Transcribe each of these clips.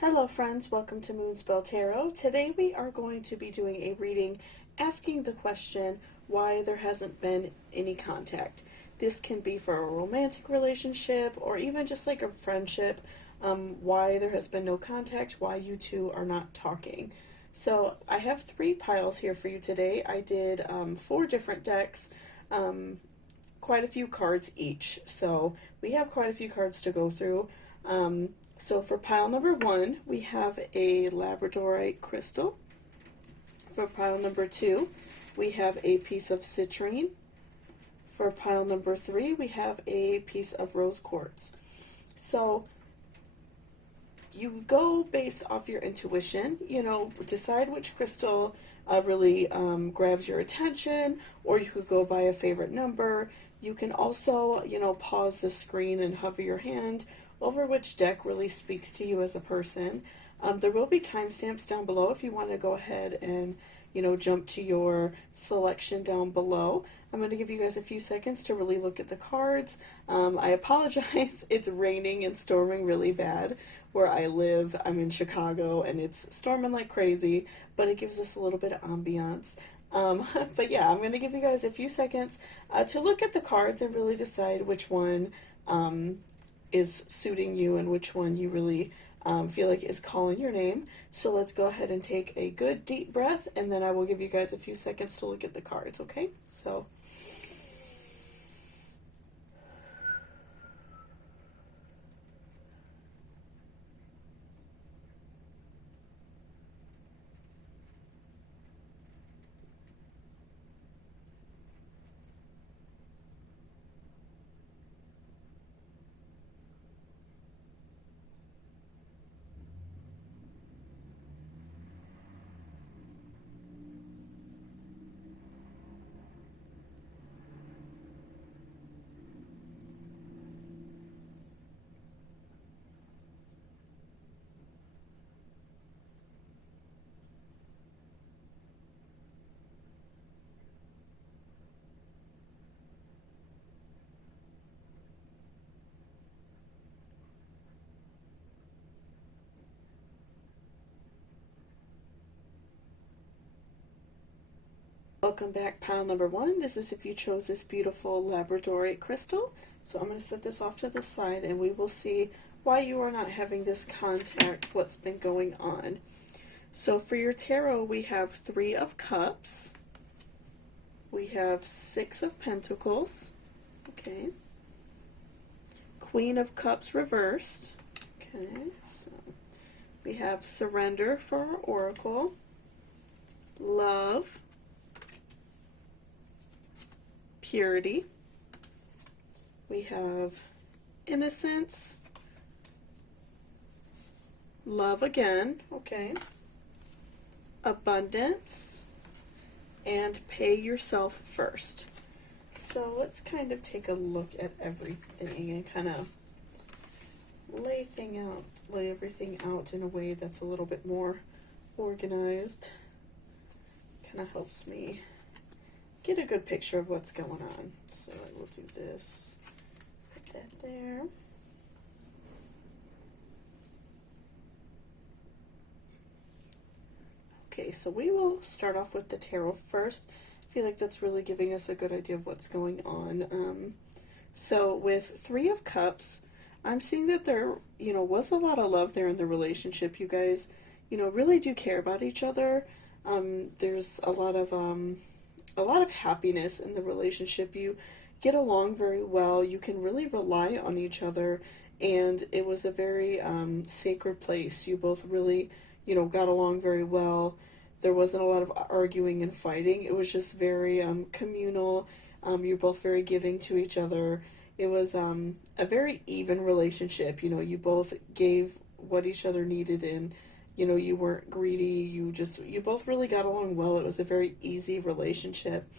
Hello friends, welcome to Moonspell Tarot. Today we are going to be doing a reading asking the question why there hasn't been any contact. This can be for a romantic relationship or even just like a friendship, why there has been no contact, why you two are not talking. So I have 3 piles here for you today. I did 4 different decks, quite a few cards each. So we have quite a few cards to go through. So for pile number 1, we have a labradorite crystal. For pile number 2, we have a piece of citrine. For pile number 3, we have a piece of rose quartz. So you go based off your intuition, decide which crystal really grabs your attention, or you could go by a favorite number. You can also, pause the screen and hover your hand over which deck really speaks to you as a person. There will be timestamps down below if you want to go ahead and, jump to your selection down below. I'm going to give you guys a few seconds to really look at the cards. I apologize, it's raining and storming really bad where I live. I'm in Chicago and it's storming like crazy, but it gives us a little bit of ambiance. But yeah, I'm going to give you guys a few seconds to look at the cards and really decide which one is suiting you and which one you really feel like is calling your name. So let's go ahead and take a good deep breath, and then I will give you guys a few seconds to look at the cards, okay? So welcome back, pile number 1. This is if you chose this beautiful labradorite crystal. So I'm going to set this off to the side and we will see why you are not having this contact, what's been going on. So for your tarot, we have 3 of Cups. We have 6 of Pentacles. Okay. Queen of Cups reversed. Okay. So we have Surrender for our Oracle. Love. Purity. We have Innocence. Love again. Okay. Abundance. And Pay Yourself First. So let's kind of take a look at everything and kind of lay everything out in a way that's a little bit more organized. Kind of helps me get a good picture of what's going on. So I will do this, put that there. Okay, so we will start off with the tarot first. I feel like that's really giving us a good idea of what's going on. So with 3 of Cups, I'm seeing that there, was a lot of love there in the relationship. You guys, really do care about each other. There's a lot of happiness in the relationship. You get along very well. You can really rely on each other, and it was a very sacred place. You both really, got along very well. There wasn't a lot of arguing and fighting. It was just very communal. You're both very giving to each other. It was a very even relationship. You both gave what each other needed, and you weren't greedy. You both really got along well. It was a very easy relationship.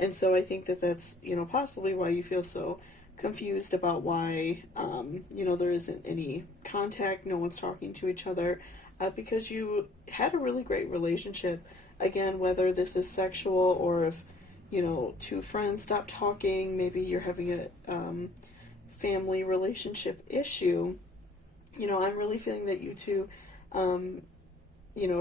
And so I think that that's, possibly why you feel so confused about why, there isn't any contact, no one's talking to each other, because you had a really great relationship. Again, whether this is sexual or if, 2 friends stop talking, maybe you're having a family relationship issue, I'm really feeling that you two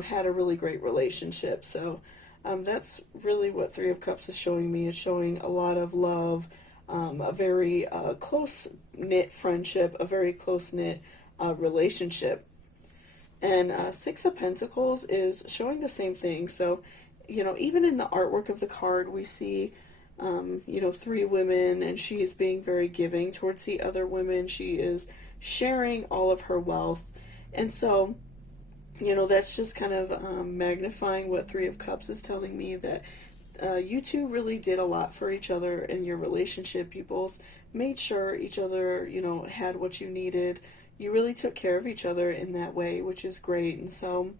had a really great relationship. So that's really what Three of Cups is showing me. It's showing a lot of love, a very close-knit friendship, a very close-knit relationship. And Six of Pentacles is showing the same thing. So, even in the artwork of the card, we see, three women, and she is being very giving towards the other women. She is sharing all of her wealth. And so, that's just kind of magnifying what Three of Cups is telling me, that you two really did a lot for each other in your relationship. You both made sure each other, had what you needed. You really took care of each other in that way, which is great. And so,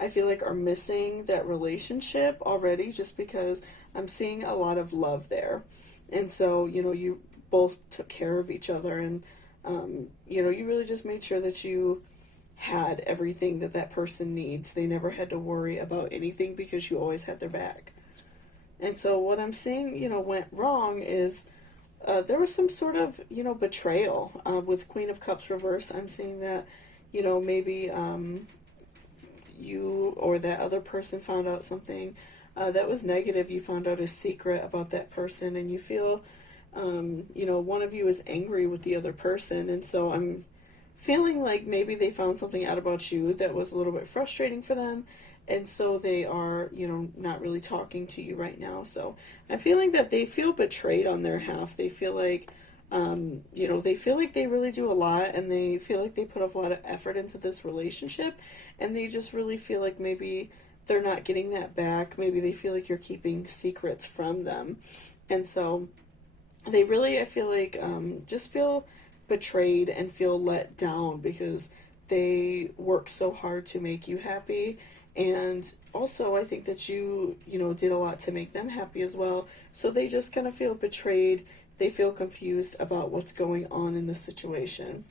I feel like are missing that relationship already, just because I'm seeing a lot of love there. And so, you both took care of each other, and, you really just made sure that you had everything that that person needs. They never had to worry about anything because you always had their back. And so what I'm seeing, went wrong is there was some sort of, betrayal with Queen of Cups reverse. I'm seeing that, maybe you or that other person found out something that was negative. You found out a secret about that person, and you feel, one of you is angry with the other person. And so I'm feeling like maybe they found something out about you that was a little bit frustrating for them, and so they are, not really talking to you right now. So I'm feeling that they feel betrayed on their half. They feel like, they feel like they really do a lot, and they feel like they put a lot of effort into this relationship, and they just really feel like maybe they're not getting that back. Maybe they feel like you're keeping secrets from them. And so they really, I feel like, just feel betrayed and feel let down because they worked so hard to make you happy. And also I think that you did a lot to make them happy as well. So they just kind of feel betrayed. They feel confused about what's going on in the situation.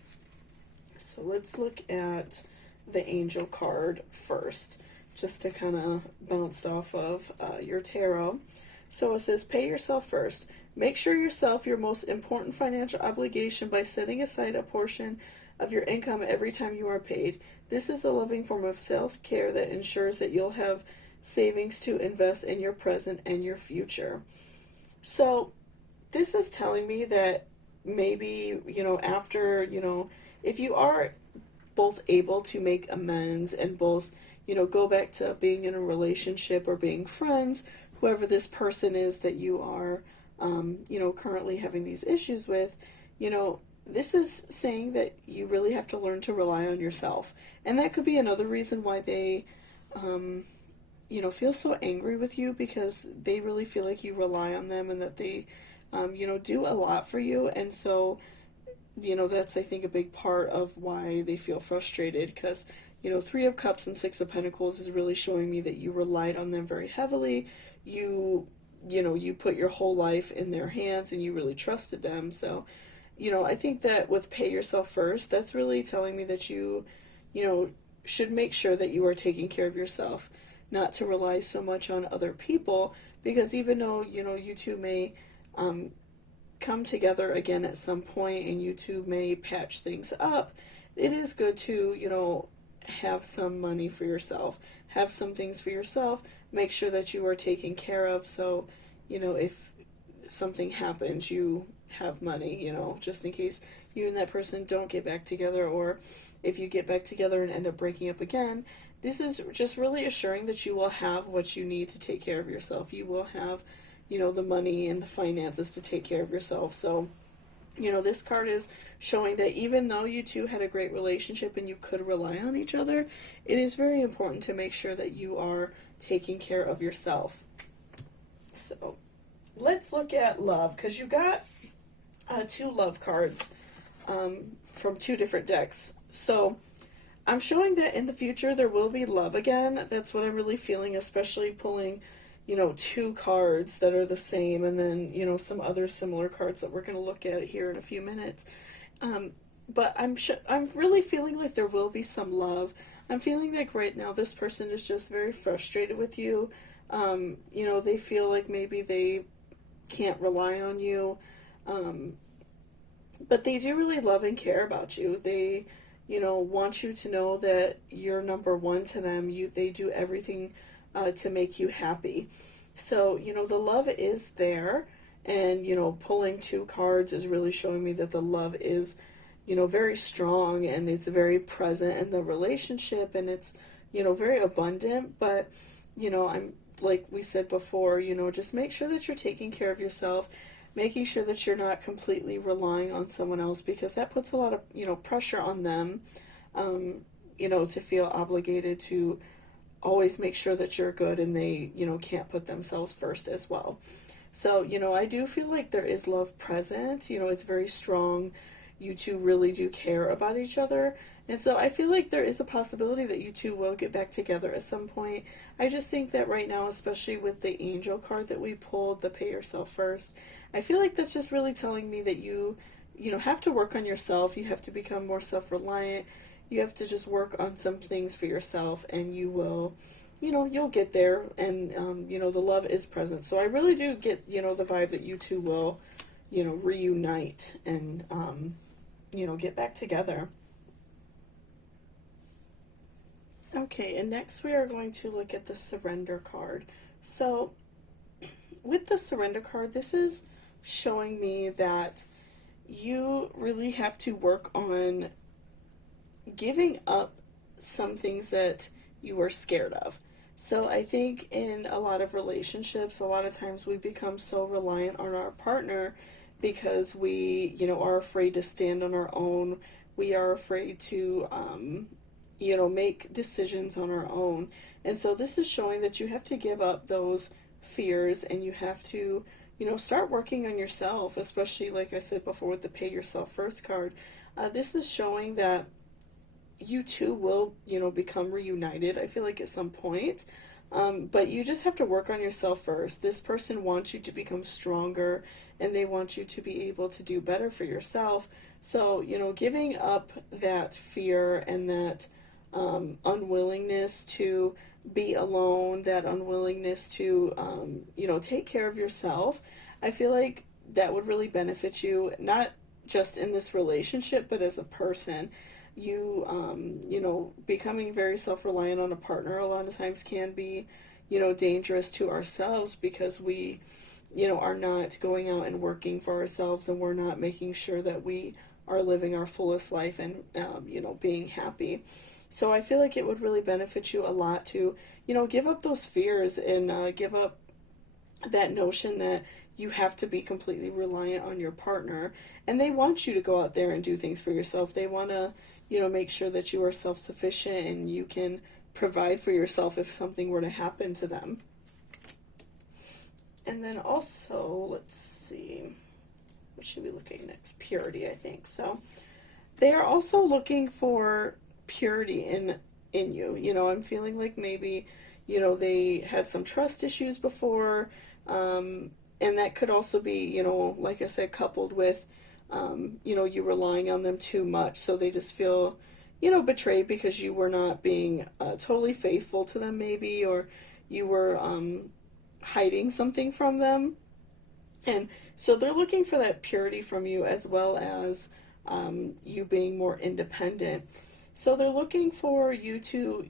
So let's look at the Angel card first, just to kind of bounce off of your tarot. So it says, pay yourself first. Make sure yourself your most important financial obligation by setting aside a portion of your income every time you are paid. This is a loving form of self-care that ensures that you'll have savings to invest in your present and your future. So this is telling me that maybe, after, if you are both able to make amends and both, go back to being in a relationship or being friends, whoever this person is that you are, currently having these issues with, this is saying that you really have to learn to rely on yourself. And that could be another reason why they, feel so angry with you, because they really feel like you rely on them and that they, do a lot for you. And so, that's, I think, a big part of why they feel frustrated, because, Three of Cups and Six of Pentacles is really showing me that you relied on them very heavily. You put your whole life in their hands and you really trusted them. So, I think that with pay yourself first, that's really telling me that you should make sure that you are taking care of yourself, not to rely so much on other people, because even though, you two may come together again at some point and you two may patch things up, it is good to, have some money for yourself, have some things for yourself, make sure that you are taken care of. So, if something happens, you have money, just in case you and that person don't get back together, or if you get back together and end up breaking up again. This is just really assuring that you will have what you need to take care of yourself. You will have, the money and the finances to take care of yourself. So, this card is showing that even though you two had a great relationship and you could rely on each other, it is very important to make sure that you are taking care of yourself. So let's look at love, because you got two love cards from two different decks. So I'm showing that in the future there will be love again. That's what I'm really feeling, especially pulling, two cards that are the same, and then, some other similar cards that we're going to look at here in a few minutes. But I'm really feeling like there will be some love. I'm feeling like right now this person is just very frustrated with you. They feel like maybe they can't rely on you. But they do really love and care about you. They, want you to know that you're number one to them. They do everything to make you happy. So, the love is there, and, pulling two cards is really showing me that the love is, very strong, and it's very present in the relationship, and it's, very abundant. But, I'm, like we said before, just make sure that you're taking care of yourself, making sure that you're not completely relying on someone else, because that puts a lot of, pressure on them, to feel obligated to always make sure that you're good, and they, can't put themselves first as well. So, I do feel like there is love present. It's very strong. You two really do care about each other. And so I feel like there is a possibility that you two will get back together at some point. I just think that right now, especially with the angel card that we pulled, the pay yourself first, I feel like that's just really telling me that you have to work on yourself. You have to become more self-reliant. You have to just work on some things for yourself, and you will, you'll get there. And, the love is present. So I really do get, the vibe that you two will, reunite and, get back together. Okay, and next we are going to look at the surrender card. So with the surrender card, this is showing me that you really have to work on giving up some things that you are scared of. So I think in a lot of relationships, a lot of times we become so reliant on our partner because we, are afraid to stand on our own. We are afraid to, make decisions on our own. And so this is showing that you have to give up those fears, and you have to, start working on yourself, especially like I said before with the pay yourself first card. This is showing that you two will, become reunited, I feel like at some point. But you just have to work on yourself first. This person wants you to become stronger, and they want you to be able to do better for yourself. So, giving up that fear and that unwillingness to be alone, that unwillingness to, take care of yourself, I feel like that would really benefit you, not just in this relationship, but as a person. Becoming very self-reliant on a partner a lot of times can be, dangerous to ourselves, because we, are not going out and working for ourselves, and we're not making sure that we are living our fullest life and, being happy. So I feel like it would really benefit you a lot to, give up those fears, and give up that notion that you have to be completely reliant on your partner. And they want you to go out there and do things for yourself. They want to, make sure that you are self-sufficient and you can provide for yourself if something were to happen to them. And then also, let's see, what should we look at next? Purity, I think. So they are also looking for purity in you. I'm feeling like maybe, they had some trust issues before, and that could also be, like I said, coupled with, you relying on them too much. So they just feel, betrayed because you were not being totally faithful to them, maybe, or you were hiding something from them. And so they're looking for that purity from you, as well as you being more independent. So they're looking for you to,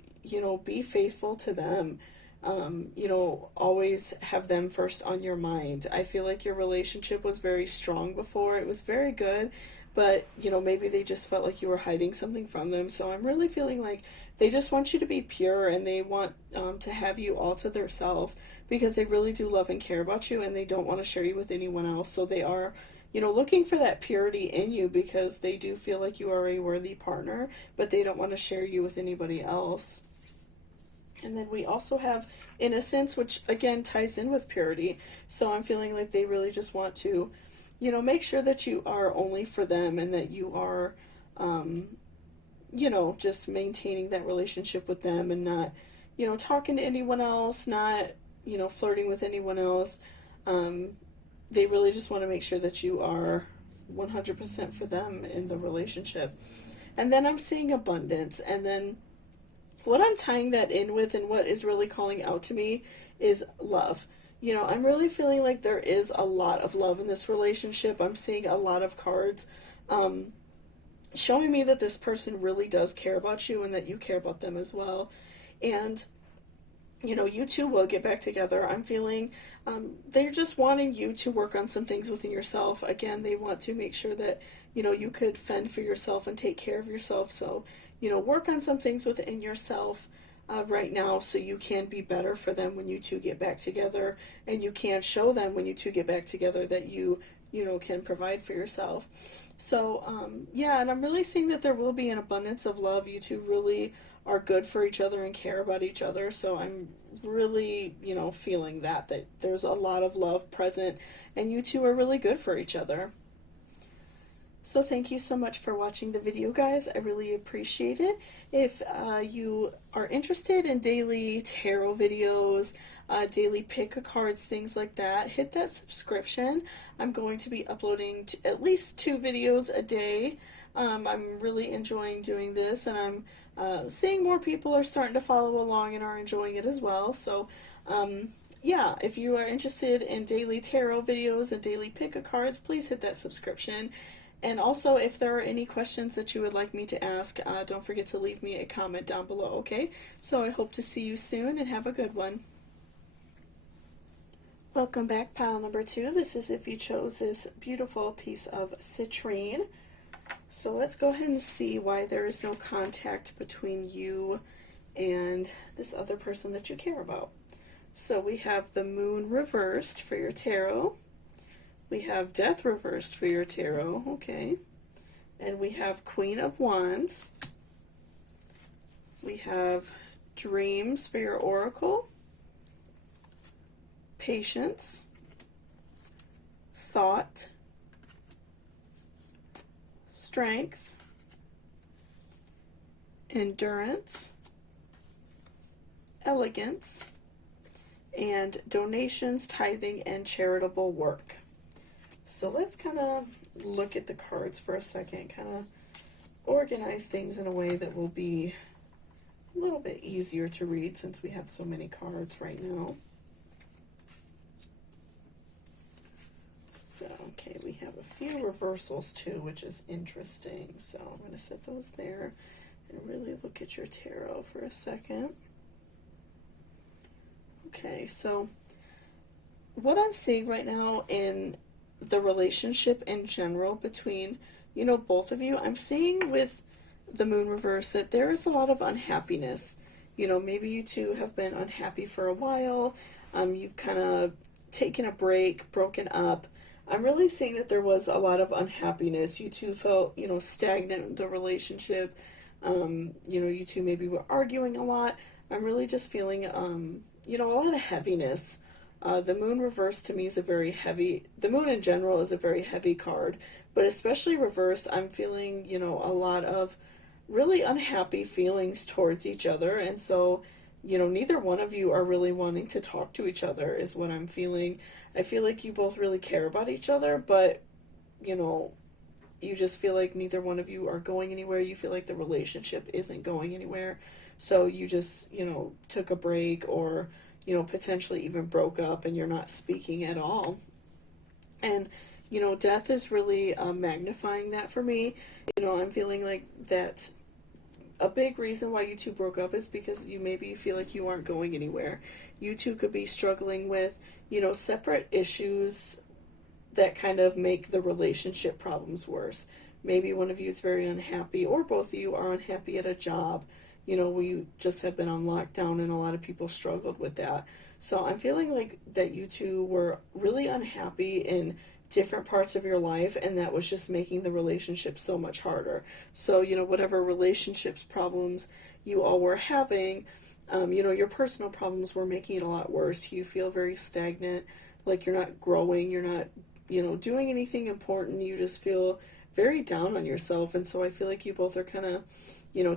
be faithful to them. Always have them first on your mind. I feel like your relationship was very strong before. It was very good, but, maybe they just felt like you were hiding something from them. So I'm really feeling like they just want you to be pure, and they want to have you all to themselves, because they really do love and care about you, and they don't want to share you with anyone else. So they are, looking for that purity in you, because they do feel like you are a worthy partner, but they don't want to share you with anybody else. And then we also have innocence, which again ties in with purity. So I'm feeling like they really just want to, make sure that you are only for them, and that you are, just maintaining that relationship with them, and not, talking to anyone else, not, flirting with anyone else. They really just want to make sure that you are 100% for them in the relationship. And then I'm seeing abundance, and then what I'm tying that in with, and what is really calling out to me, is love. I'm really feeling like there is a lot of love in this relationship. I'm seeing a lot of cards showing me that this person really does care about you and that you care about them as well. And you two will get back together. I'm feeling they're just wanting you to work on some things within yourself. Again, they want to make sure that, you could fend for yourself and take care of yourself. So, work on some things within yourself right now so you can be better for them when you two get back together. And you can show them when you two get back together that you can provide for yourself. So, yeah, and I'm really seeing that there will be an abundance of love. You two really are good for each other and care about each other. So I'm really, feeling that there's a lot of love present and you two are really good for each other. So thank you so much for watching the video, guys. I really appreciate it. If you are interested in daily tarot videos, daily pick-a-cards, things like that, hit that subscription. I'm going to be uploading at least 2 videos a day. I'm really enjoying doing this, and I'm seeing more people are starting to follow along and are enjoying it as well. So yeah, if you are interested in daily tarot videos and daily pick-a-cards, please hit that subscription. And also, if there are any questions that you would like me to ask, don't forget to leave me a comment down below, okay? So I hope to see you soon, and have a good one. Welcome back, pile number 2. This is if you chose this beautiful piece of citrine. So let's go ahead and see why there is no contact between you and this other person that you care about. So we have the Moon reversed for your tarot. We have Death reversed for your tarot, okay. And we have Queen of Wands. We have Dreams for your oracle. Patience. Thought. Strength. Endurance. Elegance. And donations, tithing, and charitable work. So let's kind of look at the cards for a second, kind of organize things in a way that will be a little bit easier to read since we have so many cards right now. So, okay, we have a few reversals too, which is interesting. So I'm going to set those there and really look at your tarot for a second. Okay, so what I'm seeing right now in the relationship in general between, both of you, I'm seeing with the Moon reverse that there is a lot of unhappiness. Maybe you two have been unhappy for a while. You've kind of taken a break, broken up. I'm really seeing that there was a lot of unhappiness. You two felt, stagnant in the relationship. You two maybe were arguing a lot. I'm really just feeling, a lot of heaviness. The Moon reversed to me is a very heavy, the Moon in general is a very heavy card, but especially reversed, I'm feeling, a lot of really unhappy feelings towards each other, and so, neither one of you are really wanting to talk to each other is what I'm feeling. I feel like you both really care about each other, but, you just feel like neither one of you are going anywhere. You feel like the relationship isn't going anywhere, so you just, took a break or potentially even broke up and you're not speaking at all. And, death is really magnifying that for me. I'm feeling like that a big reason why you two broke up is because you maybe feel like you aren't going anywhere. You two could be struggling with, separate issues that kind of make the relationship problems worse. Maybe one of you is very unhappy, or both of you are unhappy at a job. We just have been on lockdown and a lot of people struggled with that. So I'm feeling like that you two were really unhappy in different parts of your life, and that was just making the relationship so much harder. So, whatever relationships problems you all were having, your personal problems were making it a lot worse. You feel very stagnant, like you're not growing, you're not, doing anything important. You just feel very down on yourself. And so I feel like you both are kind of,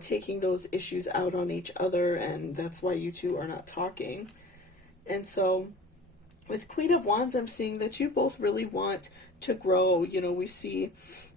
taking those issues out on each other, and that's why you two are not talking. And so with Queen of Wands, I'm seeing that you both really want to grow. We see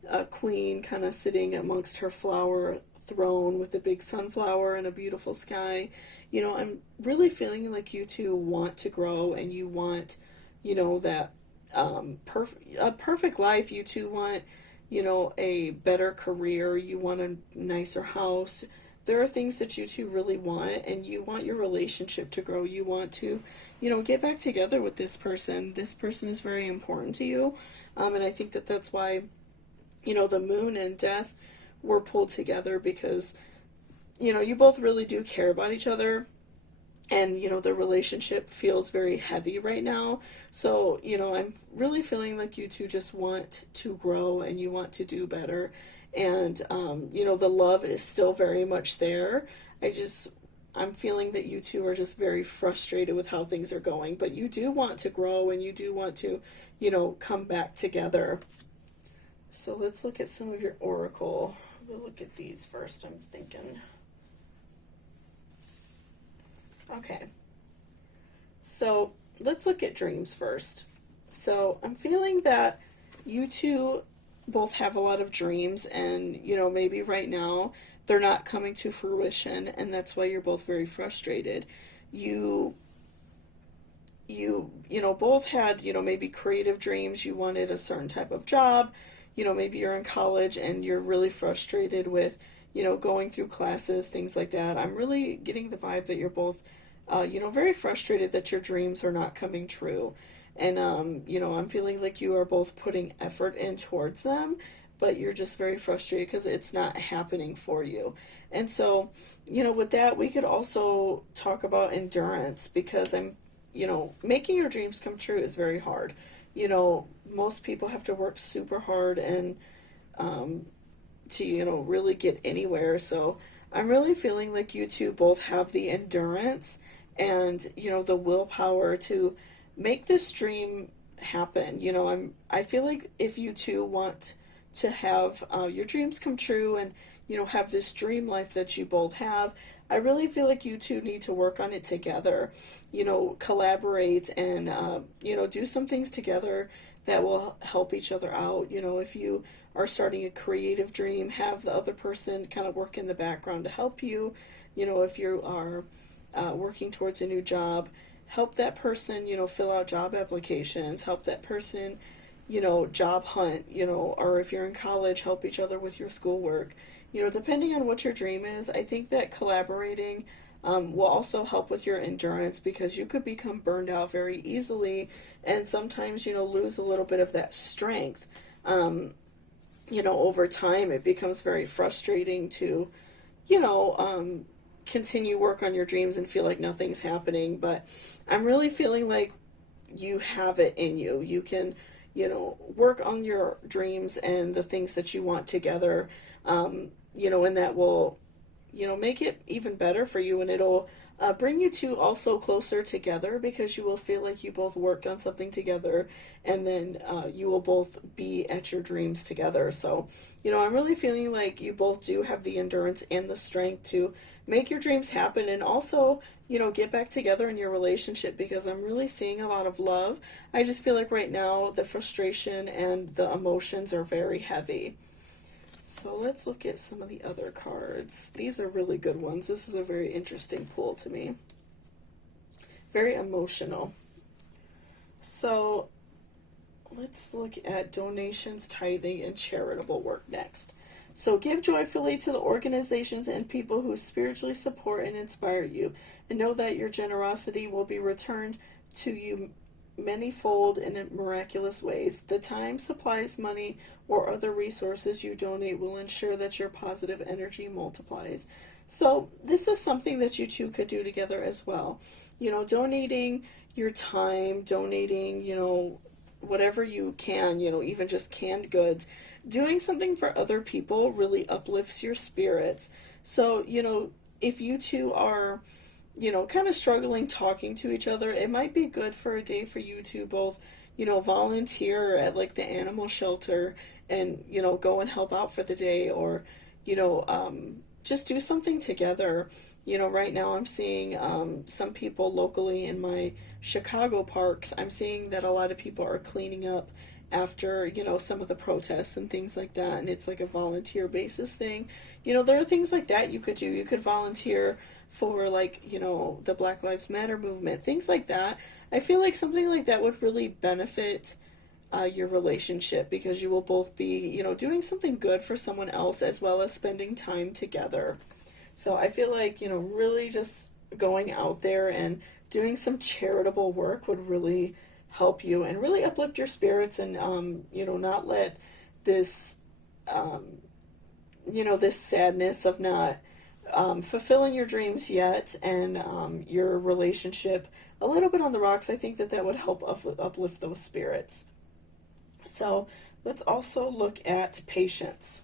a queen kind of sitting amongst her flower throne with a big sunflower and a beautiful sky. I'm really feeling like you two want to grow, and you want, that a perfect life. You two want, a better career, you want a nicer house. There are things that you two really want, and you want your relationship to grow. You want to, get back together with this person. This person is very important to you. And I think that that's why, the moon and death were pulled together because, you both really do care about each other. And, the relationship feels very heavy right now. So, I'm really feeling like you two just want to grow and you want to do better. And, the love is still very much there. I'm feeling that you two are just very frustrated with how things are going. But you do want to grow and you do want to, come back together. So let's look at some of your oracle. We'll look at these first, I'm thinking. Okay, so let's look at dreams first. So I'm feeling that you two both have a lot of dreams, and maybe right now they're not coming to fruition, and that's why you're both very frustrated. You both had maybe creative dreams. You wanted a certain type of job. Maybe you're in college and you're really frustrated with going through classes, things like that. I'm really getting the vibe that you're both very frustrated that your dreams are not coming true. And, I'm feeling like you are both putting effort in towards them, but you're just very frustrated because it's not happening for you. And so, with that, we could also talk about endurance because making your dreams come true is very hard. Most people have to work super hard and, to, really get anywhere. So I'm really feeling like you two both have the endurance and the willpower to make this dream happen. I feel like if you two want to have your dreams come true and have this dream life that you both have, I really feel like you two need to work on it together. Collaborate and do some things together that will help each other out. If you are starting a creative dream, have the other person kind of work in the background to help you. If you are working towards a new job, help that person, fill out job applications, help that person, job hunt, or if you're in college, help each other with your schoolwork. Depending on what your dream is, I think that collaborating will also help with your endurance because you could become burned out very easily and sometimes, lose a little bit of that strength. Over time, it becomes very frustrating to, continue work on your dreams and feel like nothing's happening. But I'm really feeling like you have it in you. You can, work on your dreams and the things that you want together, and that will, make it even better for you, and it'll bring you two also closer together because you will feel like you both worked on something together, and then you will both be at your dreams together. So, I'm really feeling like you both do have the endurance and the strength to make your dreams happen and also, get back together in your relationship because I'm really seeing a lot of love. I just feel like right now the frustration and the emotions are very heavy. So let's look at some of the other cards. These are really good ones. This is a very interesting pull to me. Very emotional. So let's look at donations, tithing, and charitable work next. So give joyfully to the organizations and people who spiritually support and inspire you, and know that your generosity will be returned to you manyfold in miraculous ways. The time, supplies, money, or other resources you donate will ensure that your positive energy multiplies. So this is something that you two could do together as well. Donating your time, donating, whatever you can, even just canned goods. Doing something for other people really uplifts your spirits. So, if you two are, kind of struggling talking to each other, it might be good for a day for you to both, volunteer at like the animal shelter and, go and help out for the day or, just do something together. Right now I'm seeing some people locally in my Chicago parks. I'm seeing that a lot of people are cleaning up after, some of the protests and things like that, and it's like a volunteer basis thing. There are things like that you could do. You could volunteer for like, the Black Lives Matter movement, things like that. I feel like something like that would really benefit your relationship, because you will both be, doing something good for someone else as well as spending time together. So I feel like, really just going out there and doing some charitable work would really help you and really uplift your spirits, and, not let this, this sadness of not fulfilling your dreams yet, and your relationship a little bit on the rocks. I think that that would help uplift those spirits. So let's also look at patience.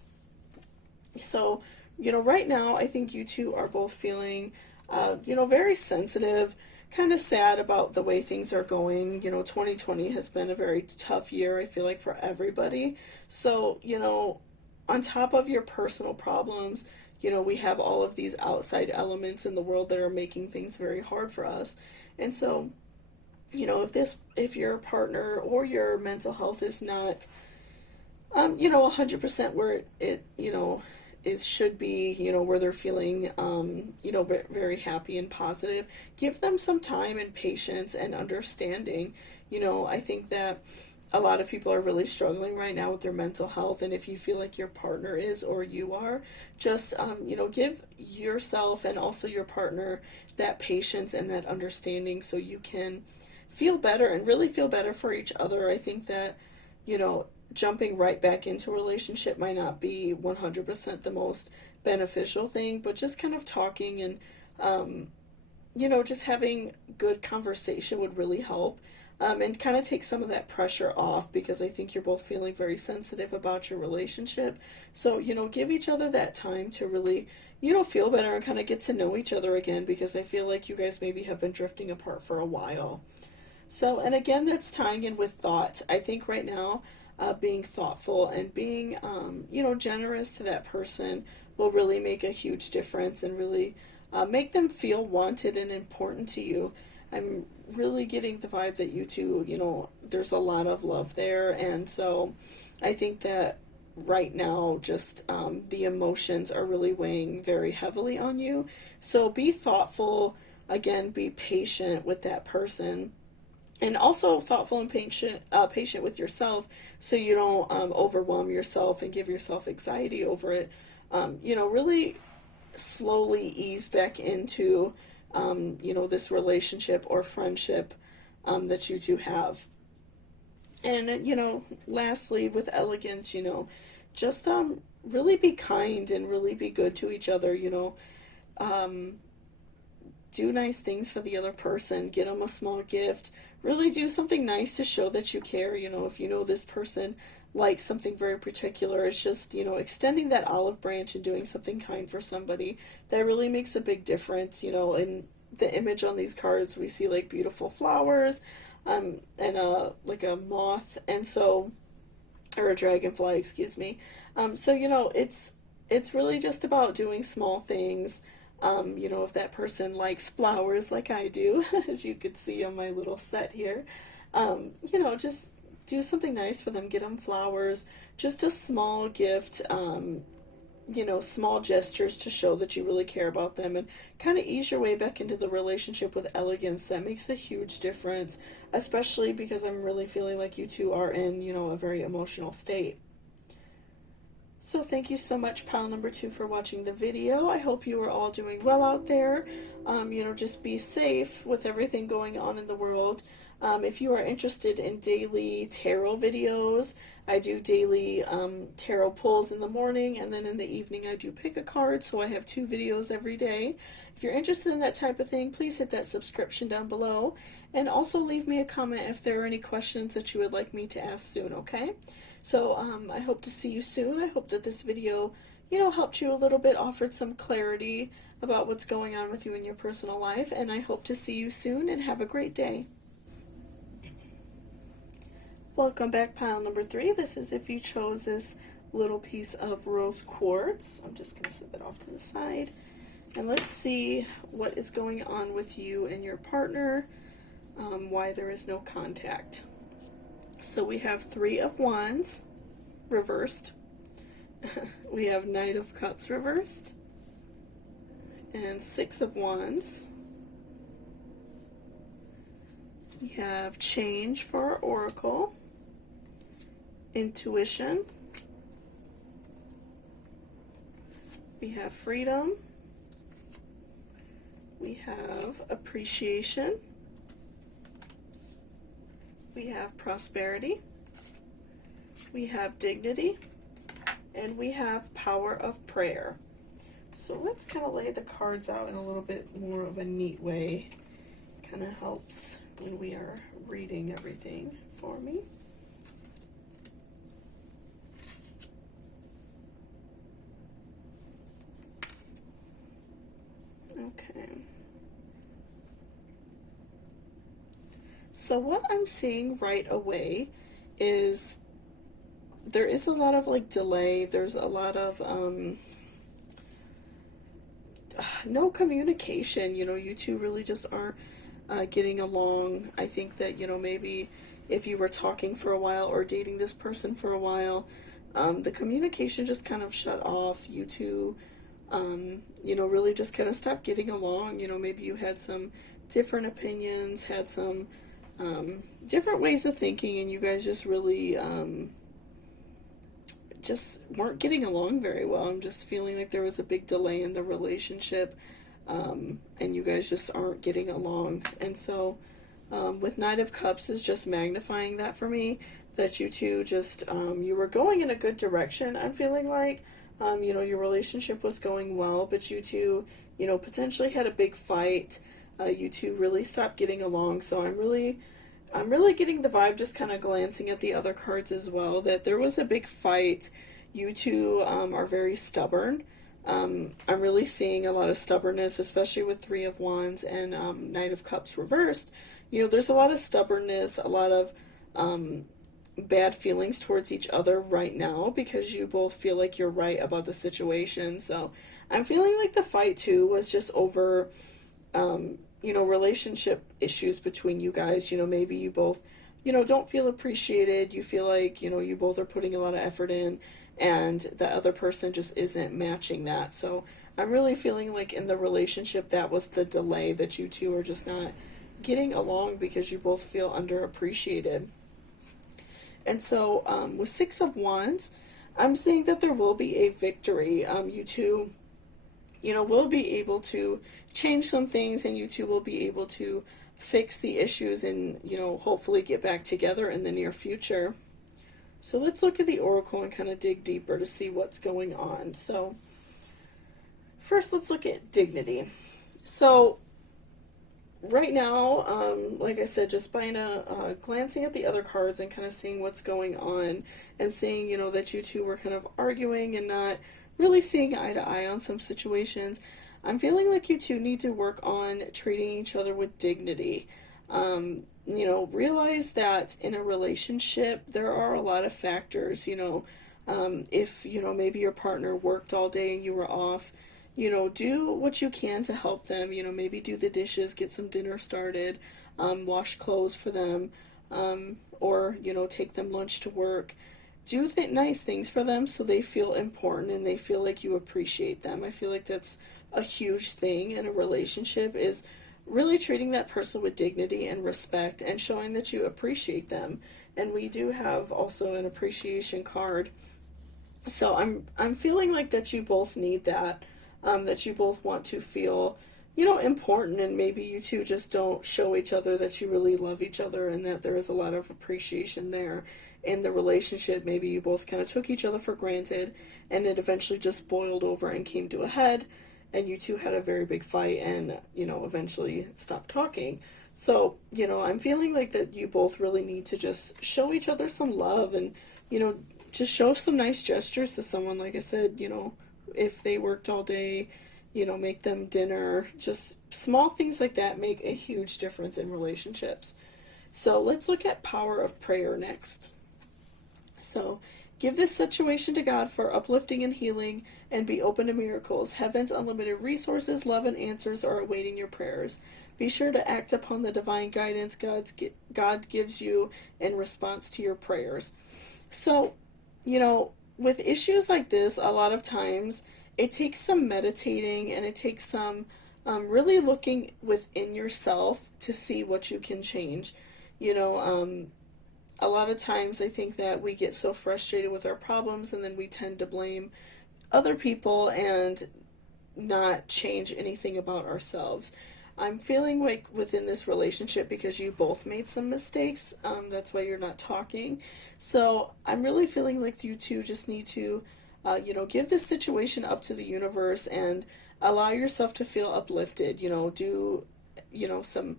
So, right now I think you two are both feeling, very sensitive, kind of sad about the way things are going. 2020 has been a very tough year, I feel like, for everybody. So, on top of your personal problems, we have all of these outside elements in the world that are making things very hard for us. And so, if your partner or your mental health is not, 100% where it is should be, where they're feeling, very happy and positive, give them some time and patience and understanding. I think that a lot of people are really struggling right now with their mental health, and if you feel like your partner is, or you are, just, give yourself and also your partner that patience and that understanding so you can feel better and really feel better for each other. I think that, jumping right back into a relationship might not be 100% the most beneficial thing, but just kind of talking and, just having good conversation would really help. And kind of take some of that pressure off, because I think you're both feeling very sensitive about your relationship. So, give each other that time to really, feel better and kind of get to know each other again, because I feel like you guys maybe have been drifting apart for a while. So, and again, that's tying in with thought. I think right now, being thoughtful and being, generous to that person will really make a huge difference and really make them feel wanted and important to you. I'm really getting the vibe that you two, there's a lot of love there. And so I think that right now, just the emotions are really weighing very heavily on you. So be thoughtful, again, be patient with that person. And also thoughtful and patient with yourself, so you don't overwhelm yourself and give yourself anxiety over it. Really slowly ease back into, this relationship or friendship that you two have. And, lastly, with elegance, just really be kind and really be good to each other, do nice things for the other person, get them a small gift, really do something nice to show that you care. If this person likes something very particular, it's just, extending that olive branch and doing something kind for somebody, that really makes a big difference. In the image on these cards, we see like beautiful flowers, and like a moth, and so, or a dragonfly, excuse me. So, it's really just about doing small things. If that person likes flowers like I do, as you could see on my little set here, just do something nice for them, get them flowers, just a small gift, small gestures to show that you really care about them, and kind of ease your way back into the relationship with elegance. That makes a huge difference, especially because I'm really feeling like you two are in, a very emotional state. So thank you so much, pile number 2, for watching the video. I hope you are all doing well out there. Just be safe with everything going on in the world. If you are interested in daily tarot videos, I do daily tarot pulls in the morning, and then in the evening I do pick a card, so I have 2 videos every day. If you're interested in that type of thing, please hit that subscription down below, and also leave me a comment if there are any questions that you would like me to ask soon, okay? So I hope to see you soon. I hope that this video, helped you a little bit, offered some clarity about what's going on with you in your personal life, and I hope to see you soon, and have a great day. Welcome back, pile number 3. This is if you chose this little piece of rose quartz. I'm just going to set that off to the side. And let's see what is going on with you and your partner, why there is no contact. So we have 3 of Wands reversed. We have Knight of Cups reversed. And 6 of Wands. We have Change for our Oracle. intuition, we have freedom, we have appreciation, we have prosperity, we have dignity, and we have power of prayer. So let's kind of lay the cards out in a little bit more of a neat way. Kind of helps when we are reading everything for me. Okay. So what I'm seeing right away is there is a lot of like delay. There's a lot of no communication. You two really just aren't getting along. I think that, maybe if you were talking for a while or dating this person for a while, the communication just kind of shut off. You two, really just kind of stopped getting along. Maybe you had some different opinions, had some different ways of thinking, and you guys just really just weren't getting along very well. I'm just feeling like there was a big delay in the relationship, and you guys just aren't getting along. And so with Knight of Cups is just magnifying that for me, that you two just, you were going in a good direction. I'm feeling like, your relationship was going well, but you two, potentially had a big fight. You two really stopped getting along. So I'm really getting the vibe, just kind of glancing at the other cards as well, that there was a big fight. You two are very stubborn. I'm really seeing a lot of stubbornness, especially with Three of Wands and Knight of Cups reversed. There's a lot of stubbornness, a lot of bad feelings towards each other right now, because you both feel like you're right about the situation. So I'm feeling like the fight too was just over relationship issues between you guys. Maybe you both, don't feel appreciated. You feel like, you both are putting a lot of effort in, and the other person just isn't matching that. So I'm really feeling like in the relationship, that was the delay, that you two are just not getting along because you both feel underappreciated. And so with Six of Wands, I'm seeing that there will be a victory. You two, will be able to change some things, and you two will be able to fix the issues and, hopefully get back together in the near future. So let's look at the Oracle and kind of dig deeper to see what's going on. So first, let's look at dignity. So right now, like I said, just by glancing at the other cards and kind of seeing what's going on, and seeing, that you two were kind of arguing and not really seeing eye to eye on some situations, I'm feeling like you two need to work on treating each other with dignity. Realize that in a relationship, there are a lot of factors. If, maybe your partner worked all day and you were off, do what you can to help them. Maybe do the dishes, get some dinner started, wash clothes for them, or, take them lunch to work. Do nice things for them so they feel important and they feel like you appreciate them. I feel like that's a huge thing in a relationship, is really treating that person with dignity and respect and showing that you appreciate them. And we do have also an appreciation card. So I'm feeling like that you both need that, that you both want to feel, important, and maybe you two just don't show each other that you really love each other and that there is a lot of appreciation there in the relationship. Maybe you both kind of took each other for granted, and it eventually just boiled over and came to a head, and you two had a very big fight and, eventually stopped talking. So, I'm feeling like that you both really need to just show each other some love and, just show some nice gestures to someone. Like I said, if they worked all day, make them dinner. Just small things like that make a huge difference in relationships. So let's look at power of prayer next. So give this situation to God for uplifting and healing, and be open to miracles. Heaven's unlimited resources, love, and answers are awaiting your prayers. Be sure to act upon the divine guidance God gives you in response to your prayers. So, with issues like this, a lot of times it takes some meditating, and it takes some really looking within yourself to see what you can change. a lot of times I think that we get so frustrated with our problems and then we tend to blame other people and not change anything about ourselves. I'm feeling like within this relationship, because you both made some mistakes, that's why you're not talking. So I'm really feeling like you two just need to, give this situation up to the universe and allow yourself to feel uplifted. Do, some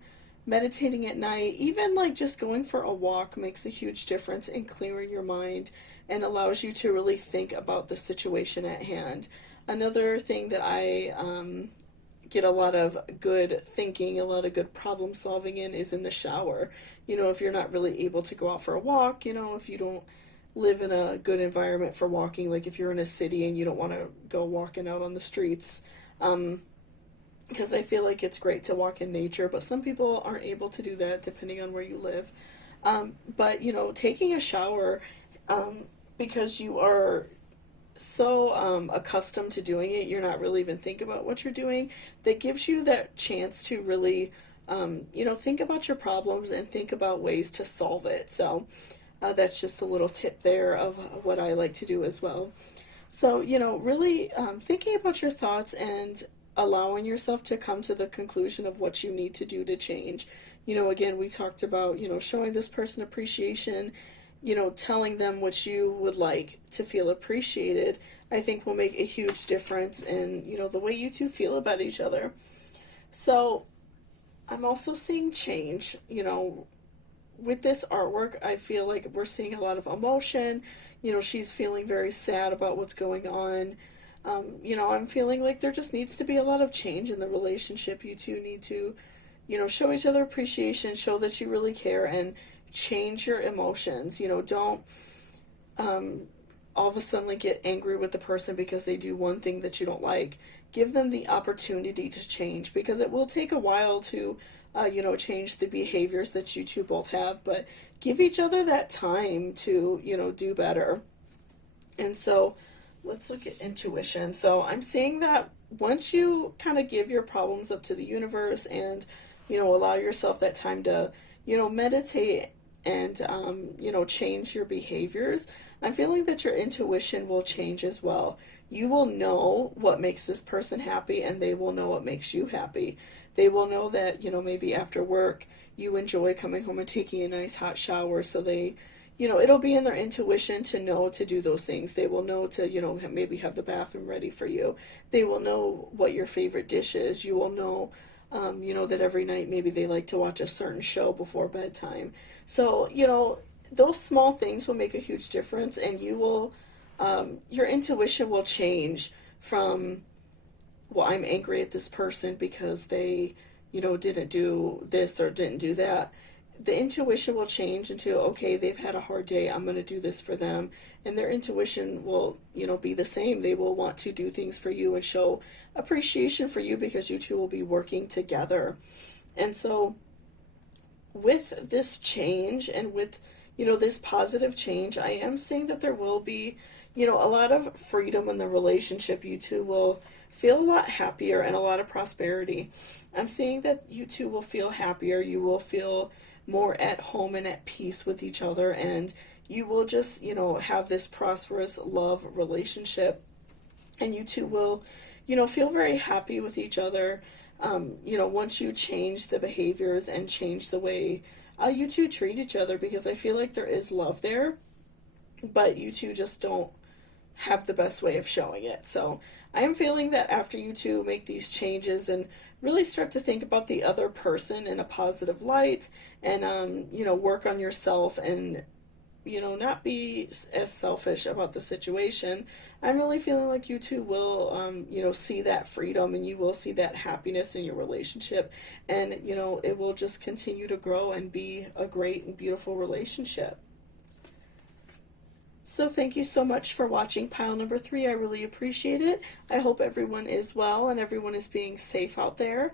meditating at night. Even like just going for a walk makes a huge difference in clearing your mind and allows you to really think about the situation at hand. Another thing that I get a lot of good thinking, a lot of good problem solving is in the shower. If you're not really able to go out for a walk, if you don't live in a good environment for walking, like if you're in a city and you don't want to go walking out on the streets, because I feel like it's great to walk in nature, but some people aren't able to do that depending on where you live. But, taking a shower, because you are so accustomed to doing it, you're not really even thinking about what you're doing. That gives you that chance to really, think about your problems and think about ways to solve it. So that's just a little tip there of what I like to do as well. So, really thinking about your thoughts and allowing yourself to come to the conclusion of what you need to do to change. Again, we talked about, showing this person appreciation, telling them what you would like to feel appreciated, I think will make a huge difference in, the way you two feel about each other. So I'm also seeing change, with this artwork. I feel like we're seeing a lot of emotion. She's feeling very sad about what's going on. I'm feeling like there just needs to be a lot of change in the relationship. You two need to, show each other appreciation, show that you really care, and change your emotions. Don't all of a sudden get angry with the person because they do one thing that you don't like. Give them the opportunity to change, because it will take a while to, change the behaviors that you two both have, but give each other that time to, do better. And so let's look at intuition. So I'm seeing that once you kind of give your problems up to the universe and, allow yourself that time to, meditate and, change your behaviors, I'm feeling that your intuition will change as well. You will know what makes this person happy, and they will know what makes you happy. They will know that, maybe after work you enjoy coming home and taking a nice hot shower, so they, it'll be in their intuition to know to do those things. They will know to, maybe have the bathroom ready for you. They will know what your favorite dish is. You will know, that every night maybe they like to watch a certain show before bedtime. So, those small things will make a huge difference, and you will, your intuition will change from, well, I'm angry at this person because they, didn't do this or didn't do that. The intuition will change into, okay, they've had a hard day, I'm going to do this for them. And their intuition will, be the same. They will want to do things for you and show appreciation for you, because you two will be working together. And so with this change and with, this positive change, I am seeing that there will be, a lot of freedom in the relationship. You two will feel a lot happier and a lot of prosperity. I'm seeing that you two will feel happier. You will feel more at home and at peace with each other, and you will just, have this prosperous love relationship, and you two will, feel very happy with each other, once you change the behaviors and change the way you two treat each other, because I feel like there is love there, but you two just don't have the best way of showing it. So I am feeling that after you two make these changes and really start to think about the other person in a positive light, and work on yourself and not be as selfish about the situation, I'm really feeling like you two will see that freedom, and you will see that happiness in your relationship, and it will just continue to grow and be a great and beautiful relationship. So thank you so much for watching pile number 3. I really appreciate it. I hope everyone is well and everyone is being safe out there.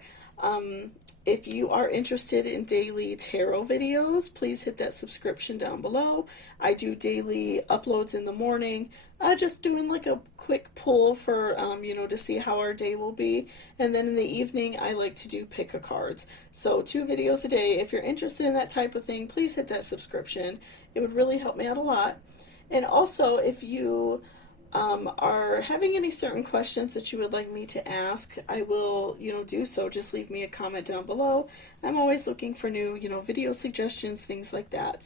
If you are interested in daily tarot videos, please hit that subscription down below. I do daily uploads in the morning, just doing like a quick pull for, to see how our day will be. And then in the evening, I like to do pick-a-cards. So 2 videos a day. If you're interested in that type of thing, please hit that subscription. It would really help me out a lot. And also, if you are having any certain questions that you would like me to ask, I will, do so. Just leave me a comment down below. I'm always looking for new, video suggestions, things like that.